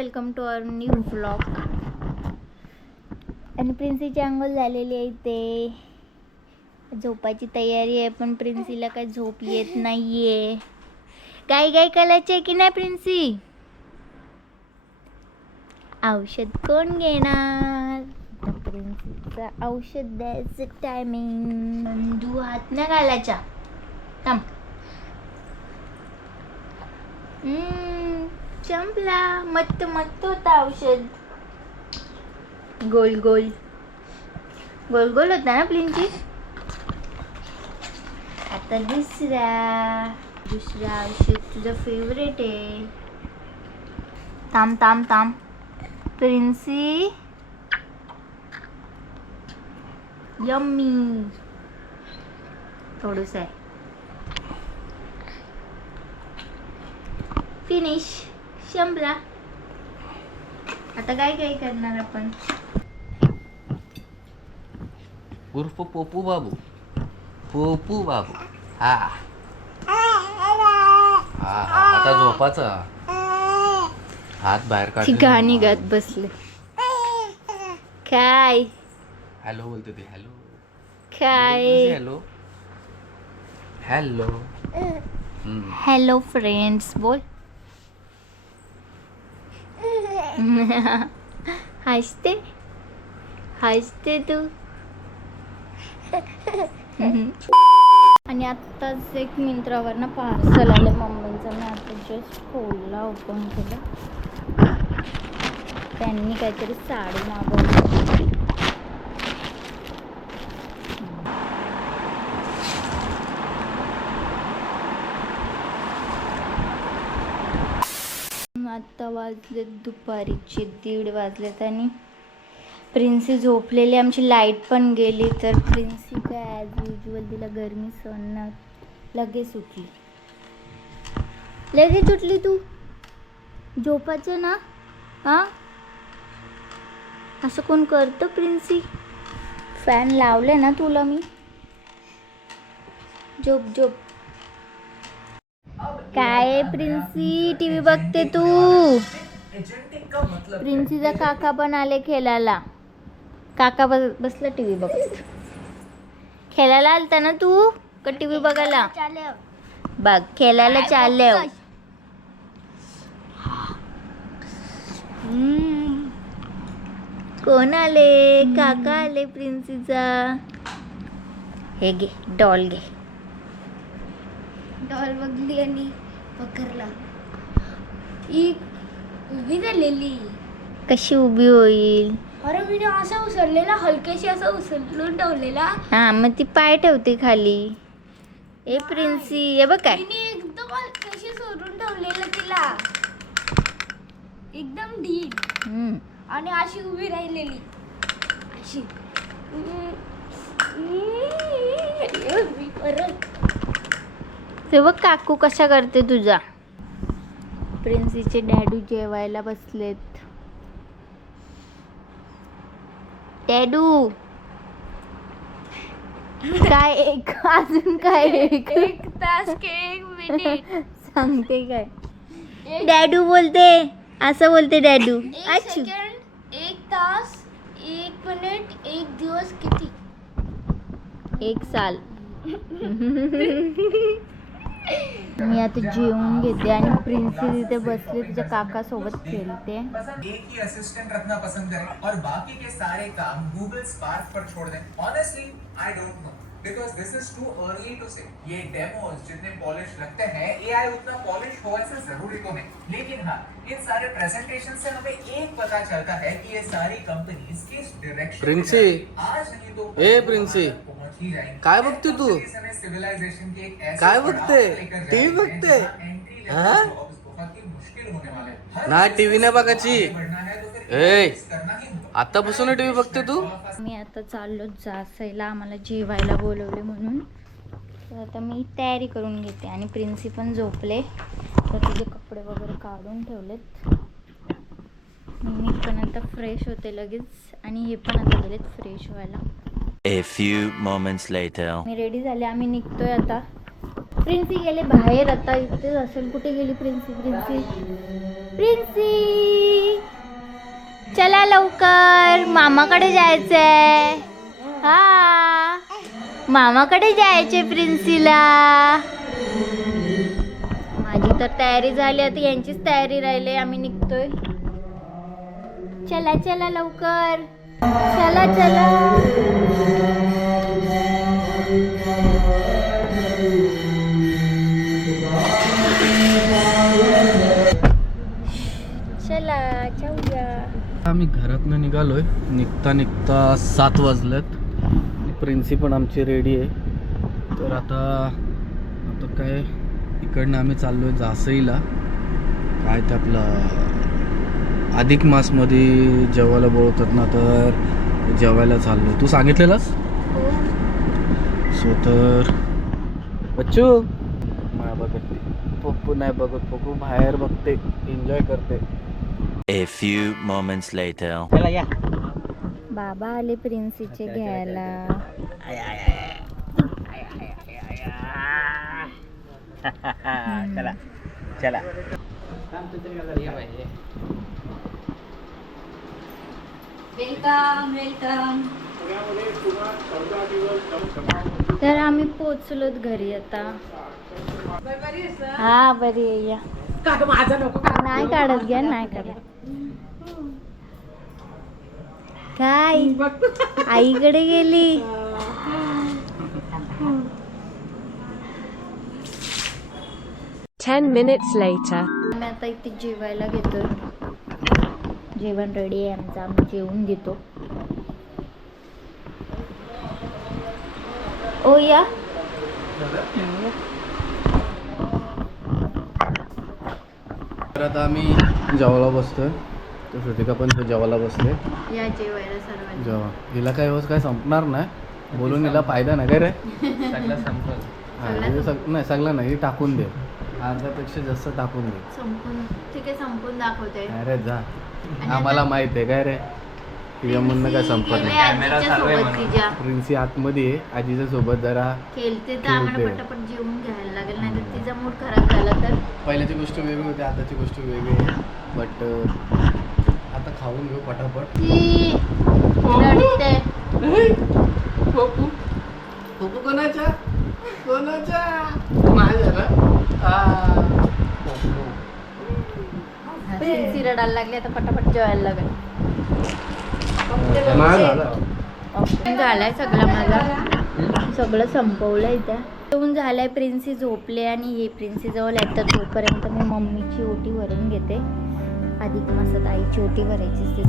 Welcome to our new vlog. आणि प्रिन्सीची अंघोळ झालेली आहे, ते झोपायची तयारी आहे, पण प्रिन्सीला काही झोप येत नाहीये. काय काय करायचे की नाही प्रिन्सी? औषध कोण घेणार? प्रिन्सीचं औषध द्यायचं टायमिंग. नंदू हात नाही घालायचा. थांब. संपला. मस्त मस्त होता औषध. गोल गोल गोल गोल होता ना प्रिन्सी. आता दुसरा औषध तुझं फेवरेट आहे. थांब थांब थांब प्रिन्सी. यम्मी. थोडंसं आहे. फिनिश. संपला. आता काय काय करणार आपण? उर्फ पोपू बाबू. पोपू बाबू. हा हा आता झोपाचा. हात बाहेर काढ. गाणी गात बसले. काय हॅलो बोलते ते. हॅलो काय? Hello hello. हॅलो फ्रेंड्स बोल. हसते हसते तू. आणि आत्ताच एक मिंत्रावरनं पार्सल आलं मम्मीचं. मी आता जस्ट खोलला, ओपन केलं. त्यांनी काहीतरी साडी मागवली. आत्ता वाजलेत दुपारीचे 1:30 वाजलेत आणि प्रिन्सी झोपलेली. आमची लाईट पण गेली, तर प्रिन्सी काय ॲज युजल तिला गरमी सहन लगेच उठली. लगेच उठली तू. झोपायचं ना. हां असं कोण करतं प्रिन्सी? फॅन लावले ना तुला मी. झोप झोप. काय प्रिन्सी टीव्ही बघते तू? प्रिन्सीचा काका पण आले खेळायला. काका बसला टीव्ही बघत. खेळायला आलता ना तू का टीव्ही बघायला? बघ खेळायला चालले. कोण आले? काका आले प्रिन्सीचा. हे घे डॉल घे. डॉल बघली आणि पकडला. ही उभी झालेली. कशी उभी होईल? अरे मी असा उसळलेला, हलकेशी असा उसळून ठेवलेला. हा मग ती पाय ठेवते खाली. ए प्रिन्सी हे बघ काय. तिने एकदम हलकेशी सोडून ठेवलेलं तिला, एकदम ढीट. आणि अशी उभी राहिलेली अशी. परत ते बघ काकू कशा करते तुझा. प्रिन्सीचे डॅडू जेवायला बसलेत. डॅडू काय एक अजून काय एक 1 तास के 1 मिनिट सांगते काय. डॅडू बोलते असं बोलते डॅडू. 1 सेकंड 1 तास 1 मिनिट 1 दिवस किती? 1 साल. मी आता जेवून घेते आणि प्रिन्सी तिथे बसले तिच्या काका सोबत खेळते. एक ही असिस्टेंट रखना पसंद करें और बाकी के सारे काम गूगल स्पार्क पर छोड़ दें. Honestly, I don't know because this is too early to say. ये डेमोस जितने पॉलिश लगते हैं, AI उतना पॉलिश हो ऐसा जरूरी तो नहीं. लेकिन हाँ, इन सारे प्रेजेंटेशन से हमें एक पता चलता है कि ये सारी कंपनीज किस डायरेक्शन प्रिन्सी. आज नहीं तो ए प्रिन्सी पहुंच ही जाएंगी. काय बघते तू? सिविलाइजेशन के एक ऐसे काय पड़ाव बघते? लेकर टीव्ही जाएंगे बघते? जहां entry level हाँ? jobs बहुत ही मुश्किल होने वाले हैं. ना टीव्ही नाही बघायची. बढ़ना है तो फिर ए करना ही होगा. आतापासून टीव्ही बघते तू? मी आता चाललो जासायला, आम्हाला जेवायला बोलवले म्हणून. तर आता मी तयारी करून घेते आणि प्रिन्सी पण झोपले, तर तिचे कपडे वगैरे काढून ठेवलेत. मी पण आता फ्रेश होते लगेच आणि हे पण आता गेलेत फ्रेश व्हायला. A few moments later. Me ready झाले, आम्ही निघतोय आता. प्रिन्सी गेले बाहेर, आता इथेच असेल. कुठे गेली प्रिन्सी? प्रिन्सी लवकर, मामाकडे जायचंय. हा, मामाकडे जायचे प्रिन्सीला. माझी तर तयारी झाली, आता यांचीच तयारी राहिली. आम्ही निघतोय. चला चला लवकर, चला चला. चला जाऊया. आम्ही घरातनं निघालोय. निघता निघता 7 वाजलेत. प्रिन्सी पण आमची रेडी आहे. तर आता काय इकडनं आम्ही चाललोय जासईला. काय ते आपलं अधिक मासमध्ये जेवायला बोलवतात ना, तर जेवायला चाललो. तू सांगितलेलंस सो. तर बच्चू नाही बघत, पप्पू नाही बघत. पप्पू बाहेर बघते, एन्जॉय करते. A few moments later. बाबा आले प्रिन्सीचे घ्यायला. चला चला. Welcome welcome. तर आम्ही पोचलोत घरी आता. हा बरी आहे. या नाही काढत घ्या, नाही काढत. काय आईकडे गेली. Ten minutes later. आम्ही आता इथे जेवायला घेतोय. जेवण रेडी आहे आमचं, आम्ही जेवून घेतो. ओ या. तर आता आम्ही जेवायला बसतोय. तर श्रुतिका पण जेवायला बसले. या जेवायला सर्वांनी. जेवा. हिला काय होस काय संपणार नाही, बोलून हिला फायदा नाही काय रे. नाही सगळं नाही, टाकून दे. अर्ध्यापेक्षा जास्त टाकून दे. संपून ठीक आहे, संपून दाखवते. अरे जा, आम्हाला माहित आहे काय रे, तुझ्या म्हणणं काय संपत नाही. आजीच्या सोबत तिच्या प्रिन्सी आतमध्ये आहे, आजीच्या सोबत जरा खेळते. तर आम्हाला पटापट जेवून घ्यायला लागेल, नाही तर तिचा मूड खराब झाला तर. पहिल्याची गोष्ट वेगळी होती, आताची गोष्ट वेगळी आहे. बट आता खाऊन घेऊ पटापट. ती रडते. पप्पू कोणाच्या माझ्या ना. प्रिन्सी रडायला लागली, आता पटापट जेवायला लागेल. झालाय सगळं माझा, सगळं संपवलं इथे. जेवून झालाय. प्रिन्सी झोपले आणि हे प्रिन्सी जवळ येतात. तोपर्यंत मी मम्मीची ओटी भरून घेते. अधिक मासात आईची ओटी भरायची असते.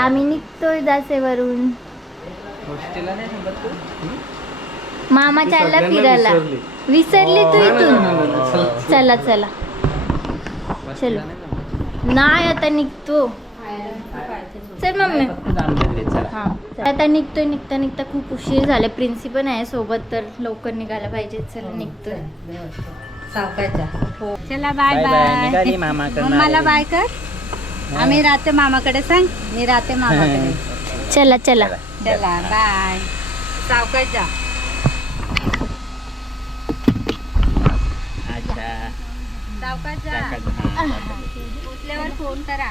आम्ही निघतोय दासेवरून. मामा चालला फिरायला. विसरली तू इथून. चला चला चलो. नाही आता निघतो. चल मम्मी. हा आता निघतोय. निघता निघता खूप उशीर झाला. प्रिन्सी पण आहे सोबत, तर लवकर निघायला पाहिजे. चला निघतोय. सावकाच्या हो. चला बाय बाय बाय. बाय निघाली मामाकडे मम्माला बाय कर. आम्ही राहते मामाकडे. सांग मी राहते मामाकडे. चला चला. चला बाय. सावकाच्या. सावकाच्या. उठल्यावर फोन करा.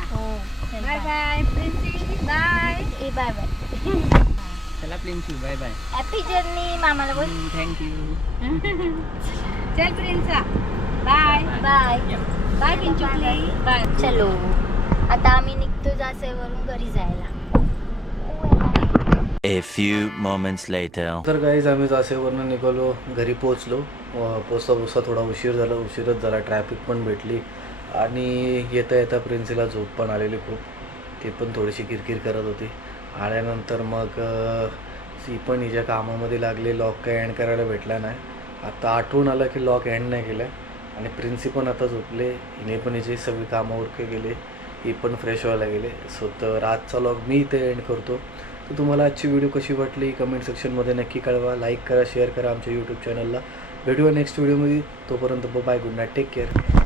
Bye bye Princy. बाय. ए बाय बाय. चला Princy bye bye. Happy journey मामाला बोल. थँक्यू. चल प्रिन्सा. बाय बाय बाय पिंचुकली. बाय. चलो आता आम्ही निघतो जासेवरून घरी जायला. A few moments later. तर गाईज आम्ही जासेवरनं निघालो, घरी पोचलो. पोचता थोडा उशीर झाला, उशीरच झाला. ट्रॅफिक पण भेटली आणि येता येता प्रिन्सीला झोप पण आलेली खूप. ती पण थोडीशी किरकिर करत होती. आल्यानंतर मग ती पण हिच्या कामामध्ये लागली. लॉक काही एंड करायला भेटला नाही. आता आठवून आलं की लॉक एंड नाही केलं आणि प्रिन्सी पण आता झोपले. हिने पण हिची सगळी कामं उरके गेले. ही पण फ्रेश व्हायला गेले. सो तर आजचा लॉग मी इथे एंड करतो. तर तुम्हाला आजची व्हिडिओ कशी वाटली कमेंट सेक्शनमध्ये नक्की कळवा. लाईक करा, शेअर करा आमच्या यूट्यूब चॅनलला. भेटूया नेक्स्ट व्हिडिओमध्ये. तोपर्यंत bye, good night, take care.